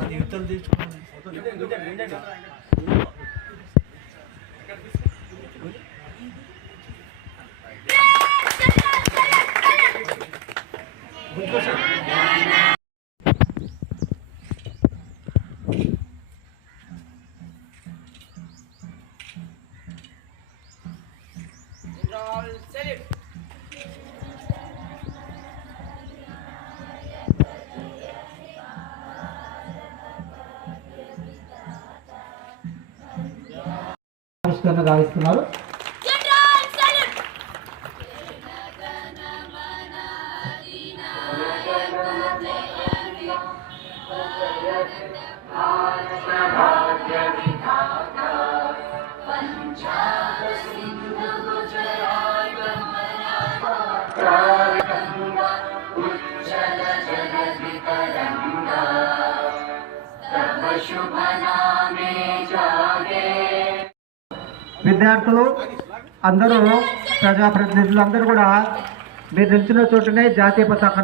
అది యువతలు తీర్చుకోండి ఆవిష్కరణ గావిస్తున్నారు విద్యార్థులు అందరూ ప్రజాప్రతినిధులు అందరూ కూడా మీరు నిలిచిన చోటనే జాతీయ పతాక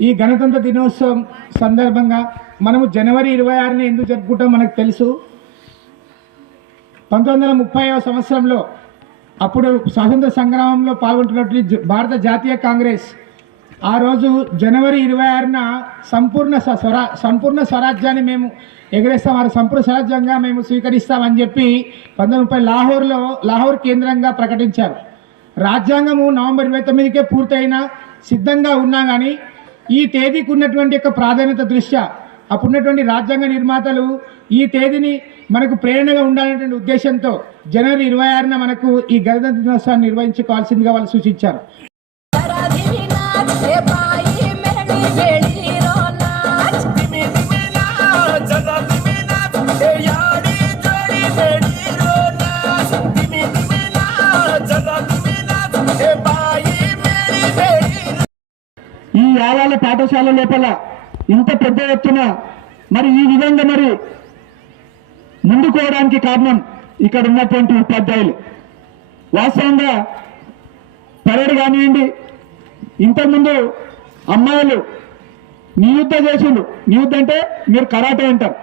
ఈ గణతంత్ర దినోత్సవం సందర్భంగా మనము జనవరి ఇరవై ఆరుని ఎందుకు జరుపుకుంటాం మనకు తెలుసు. పంతొమ్మిది వందల ముప్పైవ సంవత్సరంలో అప్పుడు స్వాతంత్ర సంగ్రామంలో పాల్గొంటున్నటువంటి భారత జాతీయ కాంగ్రెస్ ఆ రోజు జనవరి ఇరవై ఆరున సంపూర్ణ స్వరా సంపూర్ణ స్వరాజ్యాన్ని మేము ఎగరేస్తాం. వారు సంపూర్ణ స్వరాజ్యంగా మేము స్వీకరిస్తామని చెప్పి పంతొమ్మిది ముప్పై లాహోర్లో లాహోర్ కేంద్రంగా ప్రకటించారు. రాజ్యాంగము నవంబర్ ఇరవై తొమ్మిదికే పూర్తయిన సిద్ధంగా ఉన్నా కానీ ఈ తేదీకి ఉన్నటువంటి యొక్క ప్రాధాన్యత దృష్ట్యా అప్పుడున్నటువంటి రాజ్యాంగ నిర్మాతలు ఈ తేదీని మనకు ప్రేరణగా ఉండాలనేటువంటి ఉద్దేశంతో జనవరి ఇరవై ఆరున మనకు ఈ గణతంత్ర దినోత్సవాన్ని నిర్వహించుకోవాల్సిందిగా వాళ్ళు సూచించారు. ఈ పాఠశాల లోపల ఇంత పెద్ద ఎత్తున మరి ఈ విధంగా మరి ముందుకోవడానికి కారణం ఇక్కడ ఉన్నటువంటి ఉపాధ్యాయులు. వాస్తవంగా పరేడ్ కానివ్వండి ఇంతకుముందు అమ్మాయిలు నియుద్ధ చేసులు నియుద్ధ అంటే మీరు కరాటే అంటారు.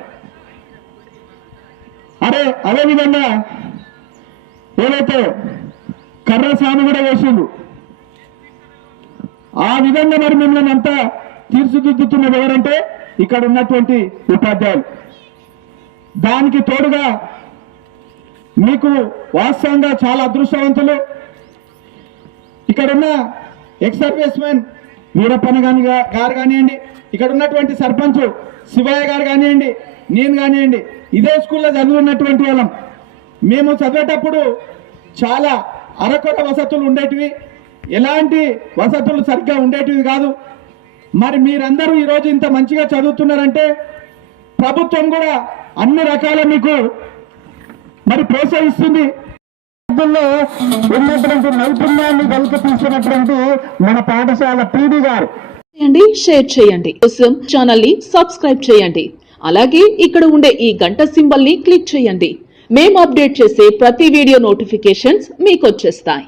అరే అదే విధంగా ఏదైతే కర్ర సామి కూడా వేసిండు ఆ విధంగా మరి మిమ్మల్ని అంతా తీర్చిదిద్దుతున్నది ఎవరంటే ఇక్కడ ఉన్నటువంటి ఉపాధ్యాయులు. దానికి తోడుగా మీకు వాస్తవంగా చాలా అదృష్టవంతులు. ఇక్కడున్న ఎక్స్ సర్వీస్ మెన్ వీరప్పన గాని గారు కానివ్వండి ఇక్కడ ఉన్నటువంటి సర్పంచ్ శివయ్య గారు కానివ్వండి నేను కానివ్వండి ఇదే స్కూల్లో చదువున్నటువంటి వాళ్ళం. మేము చదివేటప్పుడు చాలా అరకొర వసతులు ఉండేటివి. ఎలాంటి వసతులు సరిగ్గా ఉండేటివి కాదు. మరి మీరందరూ ఈరోజు ఇంత మంచిగా చదువుతున్నారంటే ప్రభుత్వం కూడా అన్ని రకాల మీకు మరి ప్రోత్సహిస్తుంది. ఉన్నటువంటి నైపుణ్యాన్ని వెలికితీసినటువంటి మన పాఠశాల పీడి గారు. చేయండి షేర్ చేయండి. కోసం ఛానల్ని సబ్స్క్రైబ్ చేయండి. అలాగే ఇక్కడ ఉండే ఈ గంట సింబల్ని క్లిక్ చేయండి. మేము అప్డేట్ చేసే ప్రతి వీడియో నోటిఫికేషన్స్ మీకు వచ్చేస్తాయి.